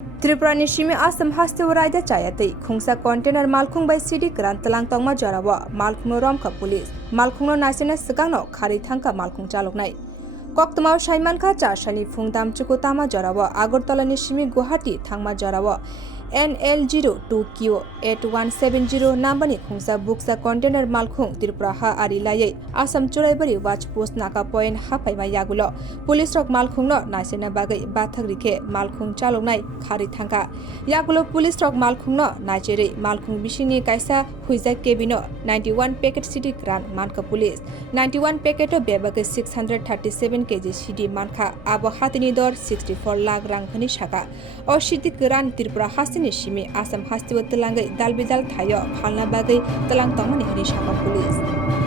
Tripura Nishimi Asam Hastewarida Chayati, Kungsa container Malkung by City Grand Talang Tongma Jarawa, Malkung Romka Police, Malkung Nasina Sagano, Kari Tanka Malkung Chaloknai. Koktumau Shaiman Kacha, Shani Fungdam Chukutama Jarawa, Agortala Nishimi Guwahati, Thangma Jarawa, NL02Q 8170 Nambani Kungsa Buksa container Malkung, Tripura Ha Arilaye, Asam Churaibari Watch Post Naka Point Hapaima Yagulo, Police Rock Malkung no, Nasina Bagai Bathagrike, Malkung Chaloknai, Kari Tanka, Yagulo Police Rock Malkung no, Nigeria, Malkung Bishini Kaisa, Huiza Kebino, 91 packet City Grand Manka Police, 91 packet of Bebaga 637 kg CD Manka, Abo Hatinidor 64 lakh Rangkani Shaka, or Shiti Grand Tripura Hasini Shimi, Asam Hastiwatalangai, Dalbidal Tayo, Halna Bagai, Talang Tomani Shaka Police.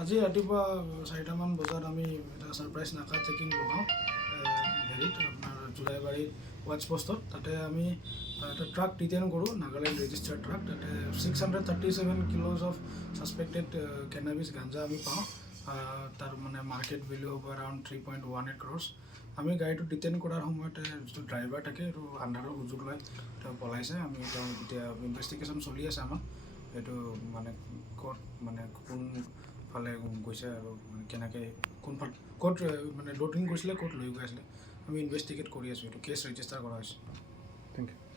আজি ৰাতিপুৱা 4টামান বজাত আমি এটা surprise নাকা checking লগাওঁ হেৰিত আপোনাৰ জুলাইবাৰী watch পোষ্টত তাতে আমি এটা ট্ৰাক ডিটেইন কৰোঁ নাগালেণ্ড ৰেজিষ্টাৰ্ড ট্ৰাক তাতে 637 কিলোজ অফ ছাছপেক্টেড কেনাবিছ গাঞ্জা আমি পাওঁ তাৰ মানে মাৰ্কেট ভেলু হ'ব এৰাউণ্ড 3.18 crores আমি গাড়ীটো ডিটেইন কৰাৰ সময়তে যিটো ড্ৰাইভাৰ থাকে আৰু আন্ধাৰৰ সুযোগ লৈ তেওঁ পলাইছে আমি এতিয়া ইনভেষ্টিগেশ্যন চলি আছে আমাৰ এইটো মানে ক'ত মানে কোন ফালে গৈছে আৰু কেনেকৈ কোনফালে ক'ত মানে লোডিং কৰিছিলে ক'ত লৈ গৈ আছিলে আমি ইনভেষ্টিগেট কৰি আছোঁ এইটো কেছ ৰেজিষ্টাৰ কৰা হৈছে থেংক ইউ